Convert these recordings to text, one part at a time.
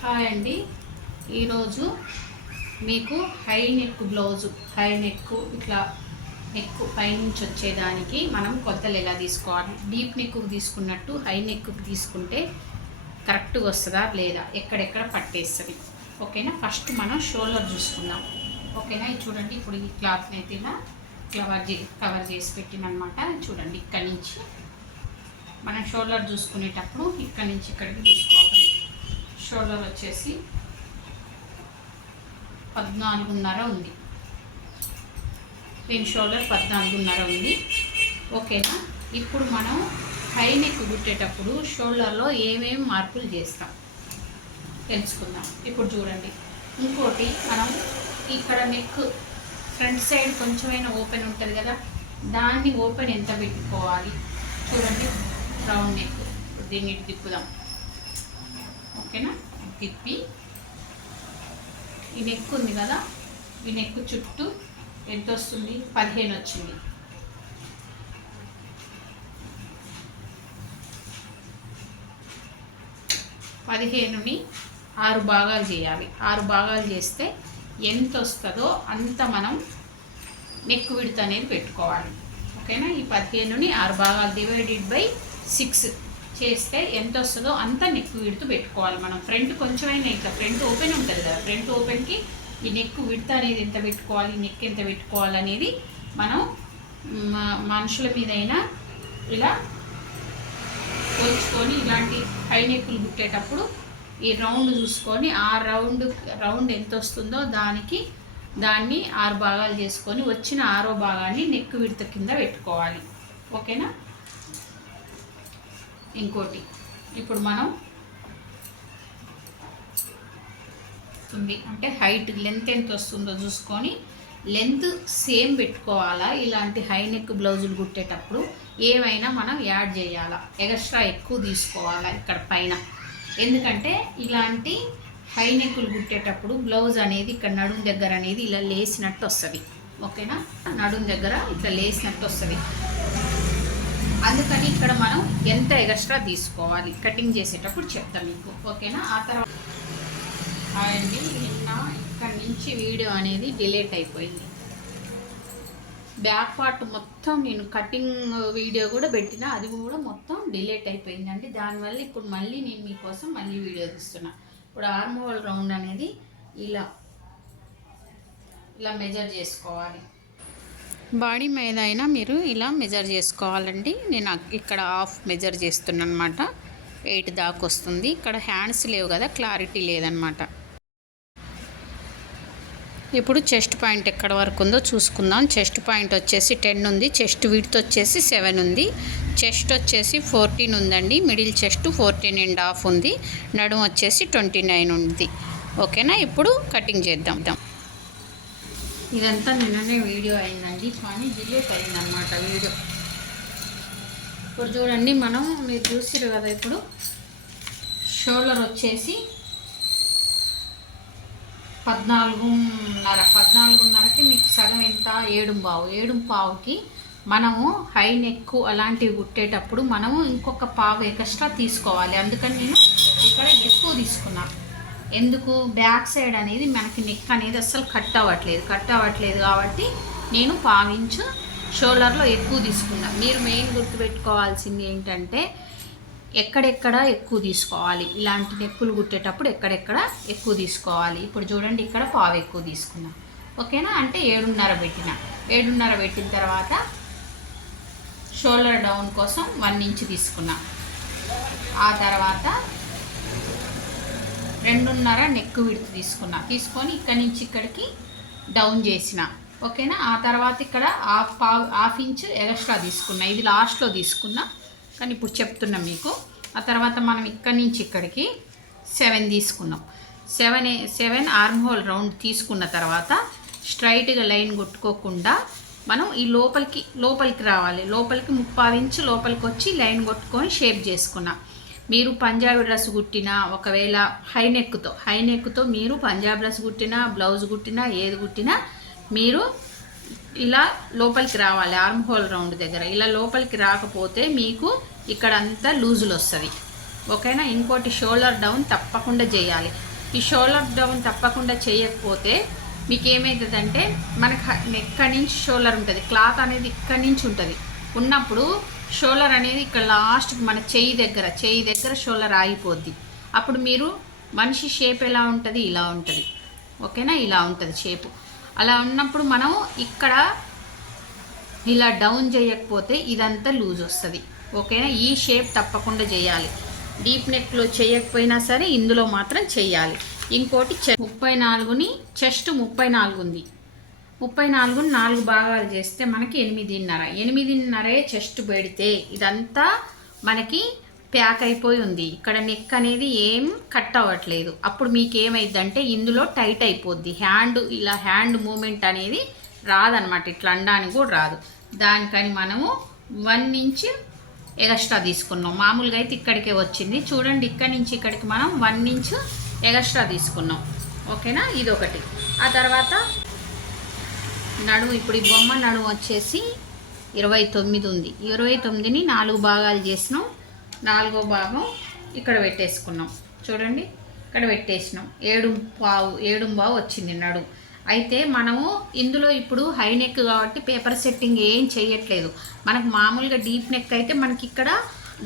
Hi అండి. ఈరోజు మీకు high neck blouse high neck ఇట్లా నెక్ పైనుంచి వచ్చేదానికి మనం కొలతలు ఎలా తీసుకోవాలి? డీప్ నెక్ తీసుకున్నట్టు హై నెక్ తీసుకుంటే కరెక్ట్గా వస్తుందా లేదా? ఎక్కడెక్కడ పట్టేస్తుంది? ఓకేనా? ఫస్ట్ మనం షోల్డర్ చూసుకుందాం. ఓకేనా? ఇది చూడండి ఇప్పుడు ఈ క్లాత్ని అయితే ఇలా కవర్ చే కవర్ చేసి పెట్టినమాట చూడండి ఇక్కడి నుంచి మనం షోల్డర్ చూసుకునేటప్పుడు ఇక్కడి నుంచి ఇక్కడికి తీసుకోవాలి. షోల్డర్ వచ్చేసి పద్నాలుగున్నర ఉంది. దీని షోల్డర్ పద్నాలుగున్నర ఉంది. ఓకేనా? ఇప్పుడు మనం హై నెక్ కుట్టేటప్పుడు షోల్డర్లో ఏమేమి మార్పులు చేస్తాం? తెలుసుకుందాం. ఇప్పుడు చూడండి. ఇంకోటి మనం ఇక్కడ నెక్ ఫ్రంట్ సైడ్ కొంచెమైనా ఓపెన్ ఉంటుంది కదా దాన్ని ఓపెన్ ఎంత పెట్టుకోవాలి? చూడండి. రౌండ్ నెక్ దీన్ని దిక్కుదాం తిప్పుదాం. ఓకేనా? తిప్పి. ఈ నెక్ ఉంది కదా? ఈ నెక్ చుట్టూ ఎంత వస్తుంది పదిహేను వచ్చింది. పదిహేనుని ఆరు భాగాలు చేయాలి. ఆరు భాగాలు చేస్తే ఎంత వస్తుందో అంత మనం నెక్ విడత అనేది పెట్టుకోవాలి. ఓకేనా? ఈ పదిహేనుని ఆరు భాగాలు డివైడెడ్ బై సిక్స్ చేస్తే ఎంత వస్తుందో అంత నెక్ విడుతు పెట్టుకోవాలి మనం. ఫ్రంట్ కొంచెమైనా ఇంకా ఫ్రంట్ ఓపెన్ ఉంటుంది కదా. ఫ్రంట్ ఓపెన్కి ఈ నెక్ విడత అనేది ఎంత పెట్టుకోవాలి నెక్ ఎంత పెట్టుకోవాలి అనేది మనం మనుషుల మీదైనా ఇలా పోల్చుకొని ఇలాంటి హై నెక్కులు కుట్టేటప్పుడు ఈ రౌండ్ చూసుకొని ఆ రౌండ్ రౌండ్ ఎంత వస్తుందో దానికి దాన్ని ఆరు భాగాలు చేసుకొని వచ్చిన ఆరో భాగాన్ని నెక్ విడత కింద పెట్టుకోవాలి. ఓకేనా? ఇంకోటి. ఇప్పుడు మనం ఉంది అంటే హైట్ లెంత్ ఎంత వస్తుందో చూసుకొని లెంత్ సేమ్ పెట్టుకోవాలా? ఇలాంటి హై నెక్ బ్లౌజులు కుట్టేటప్పుడు ఏమైనా మనం యాడ్ చేయాలా? ఎక్స్ట్రా ఎక్కువ తీసుకోవాలా ఇక్కడ పైన? ఎందుకంటే ఇలాంటి హై నెక్కులు కుట్టేటప్పుడు బ్లౌజ్ అనేది ఇక్కడ నడుం దగ్గర అనేది ఇలా లేసినట్టు వస్తుంది. ఓకేనా? నడుం దగ్గర ఇట్లా లేసినట్టు వస్తుంది. అందుకని ఇక్కడ మనం ఎంత ఎక్స్ట్రా తీసుకోవాలి? కటింగ్ చేసేటప్పుడు చెప్తాం మీకు. ఓకేనా? ఆ తర్వాత హాయ్ అండి నిన్న ఇక్కడ నుంచి వీడియో అనేది డిలేట్ అయిపోయింది. బ్యాక్ పార్ట్ మొత్తం నేను కటింగ్ వీడియో కూడా పెట్టిన అది కూడా మొత్తం డిలేట్ అయిపోయిందండి. దానివల్ల ఇప్పుడు మళ్ళీ నేను మీకోసం మళ్ళీ వీడియో తీస్తున్నా. ఇప్పుడు ఆర్మ్ హోల్ రౌండ్ అనేది ఇలా ఇలా మెజర్ చేసుకోవాలి. బాడీ మీద అయినా మీరు ఇలా మెజర్ చేసుకోవాలండి. నేను ఇక్కడ హాఫ్ మెజర్ చేస్తున్నాను అనమాట ఎయిట్ దాకా వస్తుంది. ఇక్కడ హ్యాండ్స్ లేవు కదా క్లారిటీ లేదనమాట. ఇప్పుడు చెస్ట్ పాయింట్ ఎక్కడ వరకు ఉందో చూసుకుందాం. చెస్ట్ పాయింట్ వచ్చేసి టెన్ ఉంది. చెస్ట్ విడ్త్ వచ్చేసి సెవెన్ ఉంది. చెస్ట్ వచ్చేసి ఫోర్టీన్ ఉందండి. Middle chest fourteen and half ఉంది. నడుము వచ్చేసి ట్వంటీ నైన్ ఉంది ఓకేనా ఇప్పుడు కటింగ్ చేద్దాం. ఇదంతా నిన్ననే వీడియో అయిందండి కానీ డిలేట్ అయిందనమాట వీడియో. ఇప్పుడు చూడండి మనం మీరు చూసారు కదా ఇప్పుడు? షోల్డర్ వచ్చేసి పద్నాలుగున్నర పద్నాలుగున్నరకి మీకు సగం ఎంత? ఏడు పావు పావుకి మనము హై నెక్ అలాంటివి కుట్టేటప్పుడు మనము ఇంకొక పావు ఎక్స్ట్రా తీసుకోవాలి. అందుకని నేను ఇక్కడ ఎక్కువ తీసుకున్నాను ఎందుకు బ్యాక్ సైడ్ అనేది మనకి నెక్ అనేది అస్సలు కట్ అవ్వట్లేదు కట్ అవ్వట్లేదు కాబట్టి నేను పావించు షోల్డర్లో ఎక్కువ తీసుకున్నా. మీరు మెయిన్ గుర్తుపెట్టుకోవాల్సింది ఏంటంటే ఎక్కడెక్కడ ఎక్కువ తీసుకోవాలి. ఇలాంటి నెక్కులు కుట్టేటప్పుడు ఎక్కడెక్కడ ఎక్కువ తీసుకోవాలి. ఇప్పుడు చూడండి ఇక్కడ పావు ఎక్కువ తీసుకున్నా. ఓకేనా? అంటే ఏడున్నర పెట్టిన. ఏడున్నర పెట్టిన తర్వాత షోల్డర్ డౌన్ కోసం వన్ ఇంచ్ తీసుకున్నా. ఆ తర్వాత రెండున్నర నెక్ విడుతు తీసుకున్నా. తీసుకొని ఇక్కడి నుంచి ఇక్కడికి డౌన్ చేసిన. ఓకేనా? ఆ తర్వాత ఇక్కడ హాఫ్ పావు హాఫ్ ఇంచ్ ఎక్స్ట్రా తీసుకున్నా. ఇది లాస్ట్లో తీసుకున్నా. కానీ ఇప్పుడు చెప్తున్నా మీకు. ఆ తర్వాత మనం ఇక్కడి నుంచి ఇక్కడికి సెవెన్ తీసుకున్నాం. Seven seven arm hole round తీసుకున్న తర్వాత స్ట్రైట్గా లైన్ కొట్టుకోకుండా మనం ఈ లోపలికి లోపలికి రావాలి. లోపలికి ముప్పావు ఇంచు లోపలికి వచ్చి లైన్ కొట్టుకొని షేప్ చేసుకున్నాం. మీరు పంజాబీ డ్రెస్ కుట్టినా ఒకవేళ హై నెక్తో హై నెక్తో మీరు పంజాబీ డ్రెస్ కుట్టినా బ్లౌజ్ కుట్టినా ఏది కుట్టినా మీరు ఇలా లోపలికి రావాలి ఆర్మ్ హోల్ రౌండ్ దగ్గర. ఇలా లోపలికి రాకపోతే మీకు ఇక్కడ అంతా లూజులు వస్తుంది. ఓకేనా? ఇంకోటి షోల్డర్ డౌన్ తప్పకుండా చేయాలి. ఈ షోల్డర్ డౌన్ తప్పకుండా చేయకపోతే మీకు ఏమవుతుందంటే మనకు ఎక్కడి నుంచి షోల్డర్ ఉంటుంది? క్లాత్ అనేది ఇక్కడి నుంచి ఉంటుంది. ఉన్నప్పుడు షోలర్ అనేది ఇక్కడ లాస్ట్కి మన చెయ్యి దగ్గర చెయ్యి దగ్గర షోలర్ ఆగిపోద్ది. అప్పుడు మీరు మనిషి షేప్ ఎలా ఉంటుంది ఇలా ఉంటుంది. ఓకేనా? ఇలా ఉంటుంది షేపు. అలా ఉన్నప్పుడు మనం ఇక్కడ ఇలా డౌన్ చేయకపోతే ఇదంతా లూజ్ వస్తుంది. ఓకేనా? ఈ షేప్ తప్పకుండా చేయాలి. డీప్ నెక్లో చేయకపోయినా సరే ఇందులో మాత్రం చేయాలి. ఇంకోటి ముప్పై నాలుగుని చెస్ట్ ముప్పై నాలుగు ఉంది ముప్పై నాలుగు నాలుగు భాగాలు చేస్తే మనకి ఎనిమిదిన్నర. ఎనిమిదిన్నరే చెస్ట్ పెడితే ఇదంతా మనకి ప్యాక్ అయిపోయి ఉంది. ఇక్కడ నెక్ అనేది ఏం కట్ అవ్వట్లేదు. అప్పుడు మీకు ఏమైందంటే ఇందులో టైట్ అయిపోద్ది. హ్యాండ్ ఇలా హ్యాండ్ మూమెంట్ అనేది రాదనమాట. ఇట్లా అనడానికి కూడా రాదు. దానికని మనము వన్ ఇంచ్ ఎగస్ట్రా తీసుకున్నాం. మామూలుగా అయితే ఇక్కడికే వచ్చింది. చూడండి ఇక్కడి నుంచి ఇక్కడికి మనం వన్ ఇంచ్ ఎగస్ట్రా తీసుకున్నాం. ఓకేనా? ఇది ఒకటి ఆ తర్వాత నడుము ఇప్పుడు ఈ బొమ్మ నడుము వచ్చేసి ఇరవై తొమ్మిది ఉంది. ఇరవై తొమ్మిదిని నాలుగు భాగాలు చేసినాం. నాలుగో భాగం ఇక్కడ పెట్టేసుకున్నాం. చూడండి ఇక్కడ పెట్టేసినాం. ఏడు పావు ఏడు బావు వచ్చింది నడు అయితే మనము ఇందులో ఇప్పుడు హై నెక్ కాబట్టి పేపర్ సెట్టింగ్ ఏం చేయట్లేదు మనకు మామూలుగా డీప్ నెక్ అయితే మనకి ఇక్కడ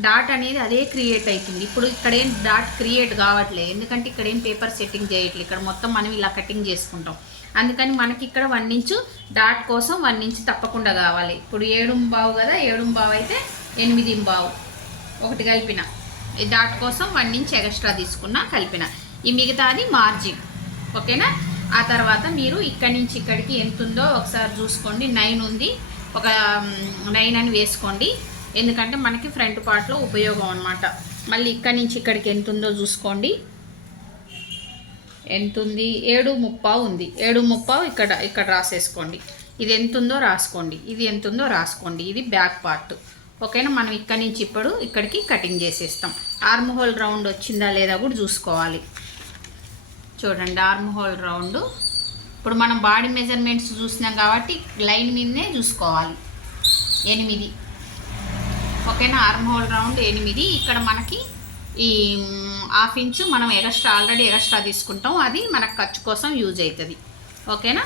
డాట్ అనేది అదే క్రియేట్ అవుతుంది ఇప్పుడు ఇక్కడ ఏం డాట్ క్రియేట్ కావట్లేదు. ఎందుకంటే ఇక్కడ ఏం పేపర్ సెట్టింగ్ చేయట్లేదు. ఇక్కడ మొత్తం మనం ఇలా కటింగ్ చేసుకుంటాం. అందుకని మనకి ఇక్కడ వన్ ఇంచు డాట్ కోసం వన్ ఇంచు తప్పకుండా కావాలి. ఇప్పుడు ఏడు బావు కదా ఏడు బావు అయితే ఎనిమిది బావు ఒకటి కలిపిన. ఈ డాట్ కోసం వన్ ఇంచ్ ఎక్స్ట్రా తీసుకున్న కలిపిన. ఈ మిగతాది మార్జిన్. ఓకేనా? ఆ తర్వాత మీరు ఇక్కడి నుంచి ఇక్కడికి ఎంత ఉందో ఒకసారి చూసుకోండి. నైన్ ఉంది. ఒక నైన్ అని వేసుకోండి. ఎందుకంటే మనకి ఫ్రంట్ పార్ట్లో ఉపయోగం అనమాట మళ్ళీ ఇక్కడి నుంచి ఇక్కడికి ఎంత ఉందో చూసుకోండి. ఎంత ఉంది ఏడు ముప్పావు ఉంది. ఏడు ముప్పావు ఇక్కడ ఇక్కడ రాసేసుకోండి. ఇది ఎంత ఉందో రాసుకోండి. ఇది ఎంత ఉందో రాసుకోండి. ఇది బ్యాక్ పార్ట్. ఓకేనా? మనం ఇక్కడి నుంచి ఇప్పుడు ఇక్కడికి కటింగ్ చేసేస్తాం. ఆర్మ్ హోల్ రౌండ్ వచ్చిందా లేదా కూడా చూసుకోవాలి. చూడండి ఆర్మ్ హోల్ రౌండ్. ఇప్పుడు మనం బాడీ మెజర్మెంట్స్ చూసినాం కాబట్టి లైన్ మీదనే చూసుకోవాలి. ఎనిమిది. ఓకేనా? ఆర్మ్ హోల్ రౌండ్ ఎనిమిది. ఇక్కడ మనకి ఈ హాఫ్ ఇంచు మనం ఎగస్ట్రా ఆల్రెడీ ఎగస్ట్రా తీసుకుంటాం. అది మనకు ఖర్చు కోసం యూజ్ అవుతుంది. ఓకేనా?